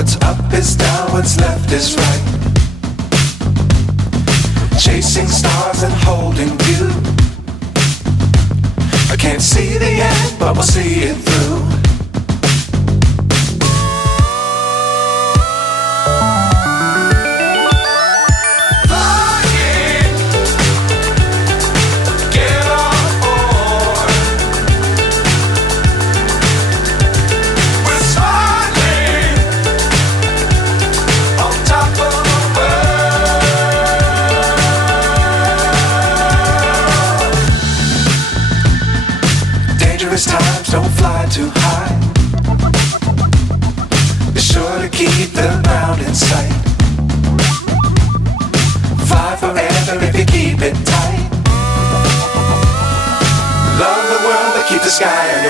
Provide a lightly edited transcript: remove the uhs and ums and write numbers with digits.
What's up is down, what's left is right. Chasing stars and holding you. I can't see the end, but we'll see it through. Times don't fly too high. Be sure to keep the ground in sight. Fly forever if you keep it tight. Love the world but keep the sky on your